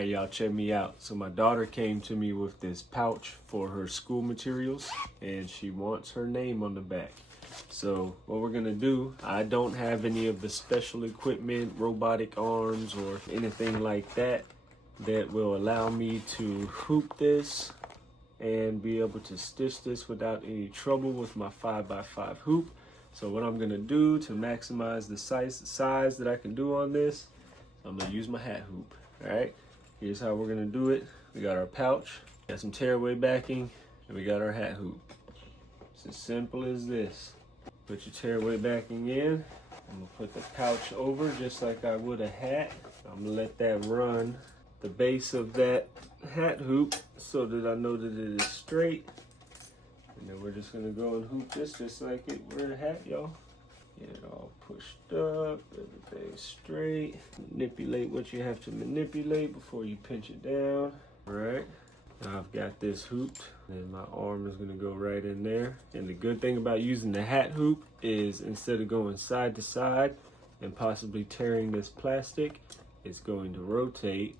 Alright, y'all, check me out. So my daughter came to me with this pouch for her school materials, and she wants her name on the back. So what we're gonna do, I don't have any of the special equipment, robotic arms, or anything like that will allow me to hoop this and be able to stitch this without any trouble with my 5x5 hoop. So what I'm gonna do to maximize the size that I can do on this, I'm gonna use my hat hoop. All right, here's how we're gonna do it. We got our pouch, got some tearaway backing, and we got our hat hoop. It's as simple as this. Put your tearaway backing in. I'm gonna put the pouch over just like I would a hat. I'm gonna let that run the base of that hat hoop so that I know that it is straight. And then we're just gonna go and hoop this just like it were a hat, y'all. Get it all pushed up, everything straight. Manipulate what you have to manipulate before you pinch it down. All right, now I've got this hooped, and my arm is gonna go right in there. And the good thing about using the hat hoop is instead of going side to side and possibly tearing this plastic, it's going to rotate,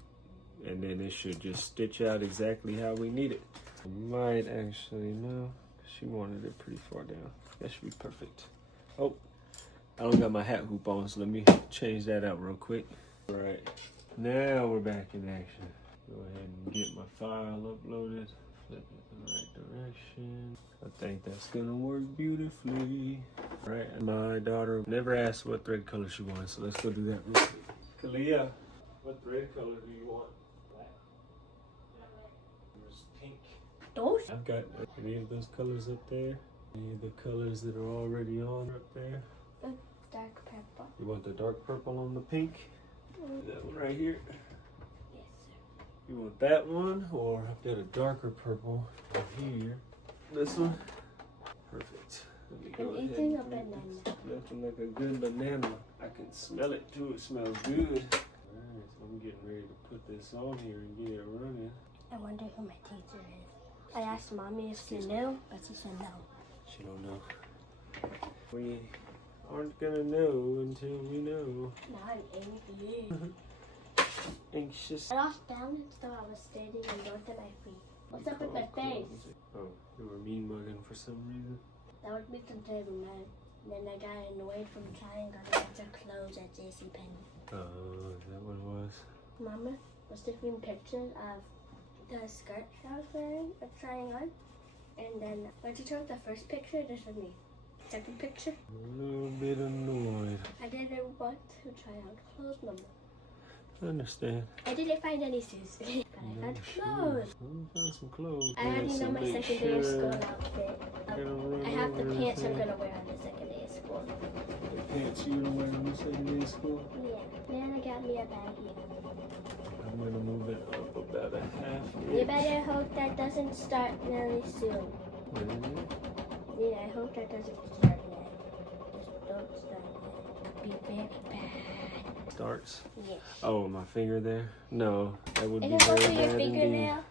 and then it should just stitch out exactly how we need it. I might actually, no, she wanted it pretty far down. That should be perfect. Oh, I don't got my hat hoop on, so let me change that out real quick. All right, now we're back in action. Go ahead and get my file uploaded. Flip it in the right direction. I think that's gonna work beautifully. All right, my daughter never asked what thread color she wants, so let's go do that real quick. Kalia, what thread color do you want? Black. There's pink. Those? I've got any of those colors up there. Any of the colors that are already on up there. Dark purple. You want the dark purple on the pink? That one right here. Yes, sir. You want that one, or I've got a darker purple right here. This one. Perfect. Let me go I'm ahead eating a and banana. looking like a good banana. I can smell it too. It smells good. Alright, so I'm getting ready to put this on here and get it running. I wonder who my teacher is. I asked mommy if she knew, but she said no. She don't know. We aren't gonna know until we know. Now I'm angry. Anxious. I lost balance, so I was standing and north and I free. What's up with my face? Oh, you were mean mugging for some reason. That would be considered mad. And then I got annoyed from trying to get their clothes at JCPenney. Oh, is that what it was? Mama was taking pictures of the skirt I was wearing or trying on. And then when she took the first picture, this was me. Second picture, A little bit annoyed. I didn't want to try on clothes, Mama. I understand. I didn't find any shoes, but I found clothes. I found some clothes. I already know my second day of school outfit. Gonna I have the run pants I'm everything. gonna wear on the second day of school. The pants you gonna wear on the second day of school? Yeah. Then I got me a baggie. I'm gonna move it up about a half You inch. better hope that doesn't start really soon. What is it? Yeah, I hope that doesn't start yet. Just don't start yet. It'd be very bad. Starts? Yeah. Oh, my finger there? No, that would It be can go very through your bad indeed. fingernail.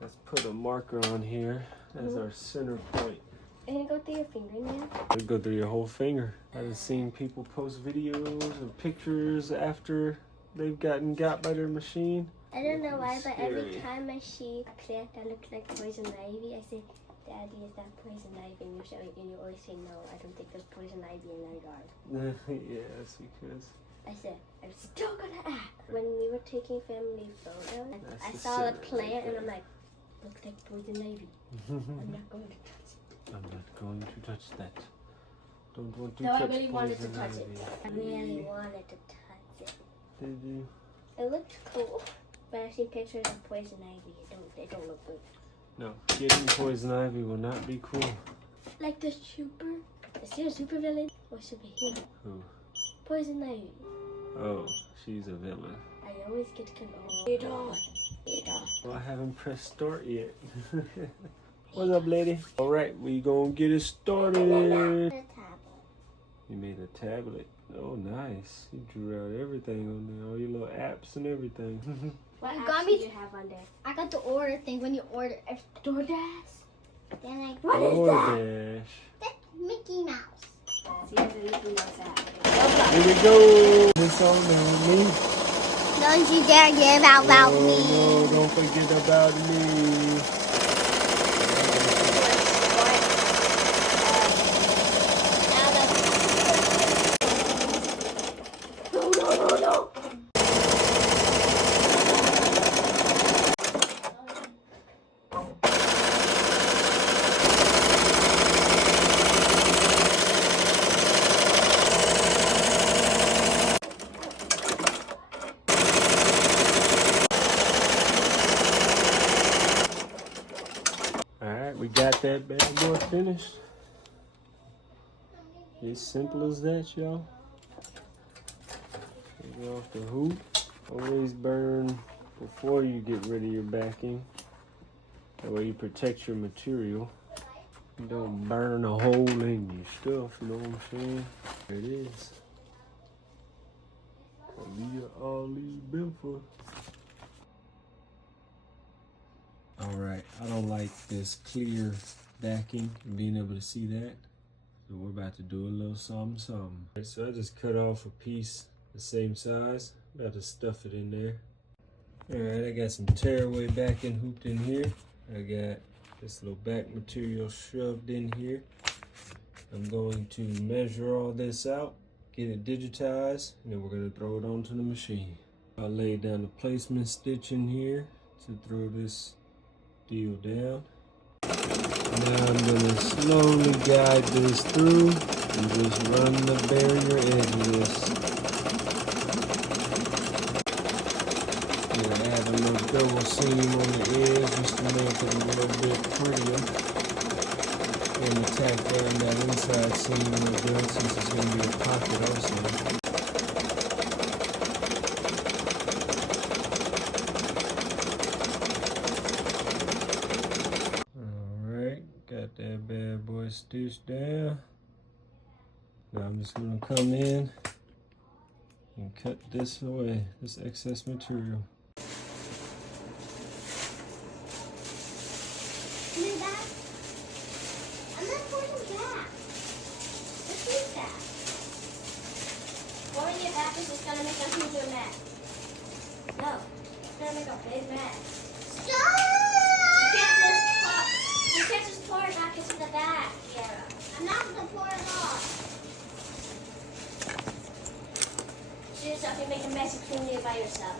Let's put a marker on here as our center point. It can go through your fingernail. It'd go through your whole finger. I've seen people post videos or pictures after they've gotten got by their machine. I don't know why, but every Scary. time I see a plant that looks like poison ivy, I say, Daddy, is that poison ivy? And you always say, no, I don't think there's poison ivy in our yard. Yeah, that's because I said, I'm still gonna act. When we were taking family photos, That's I the saw a center plant right and there. I'm like, looks like poison ivy. I'm not going to touch it. I'm not going to touch that. Don't want to No, I touch really wanted to poison touch it. ivy. I really wanted to touch it. Did you? It looked cool, but I've seen pictures of poison ivy. They don't look good. No, getting poison ivy will not be cool. Like the super. Is she a super villain or superhero? Who? Poison ivy. Oh, she's a villain. I always get confused. It on. Well, I haven't pressed start yet. What's up, lady? All right, we gonna get it started. You made a tablet. Oh, nice. You drew out everything on there, all your little apps and everything. What You apps got do me- you have on there? I got the order thing when you order DoorDash. Then I DoorDash. That's Mickey Mouse. See, there's a Mickey Mouse app. Here we go. This on me. Don't you dare give out about me. No, don't forget about me. No. Alright, we got that bad boy finished. As simple as that, y'all. Take off the hoop. Always burn before you get rid of your backing. That way you protect your material. You don't burn a hole in your stuff, you know what I'm saying? There it is. Ali Benford. Alright, I don't like this clear backing and being able to see that. So we're about to do a little something. Right, so I just cut off a piece the same size. About to stuff it in there. Alright, I got some tearaway backing hooped in here. I got this little back material shoved in here. I'm going to measure all this out, get it digitized, and then we're going to throw it onto the machine. I'll lay down the placement stitch in here to throw this deal down. Now I'm going to slowly guide this through and just run the barrier edge of this. I'm going to add a little double seam on the edge just to make it a little bit prettier. And tack down that inside seam real good since it's going to be a pocket also. Got that bad boy stitched down. Now I'm just going to come in and cut this away, this excess material. Coming back? I'm not going back. Let's do that. Going it back is just gonna make a huge mess. No, it's gonna make a big mess. Stop! You can't just pour it back into the bag, Kiara. I'm not going to pour it off. See yourself, you make a mess, you clean it by yourself.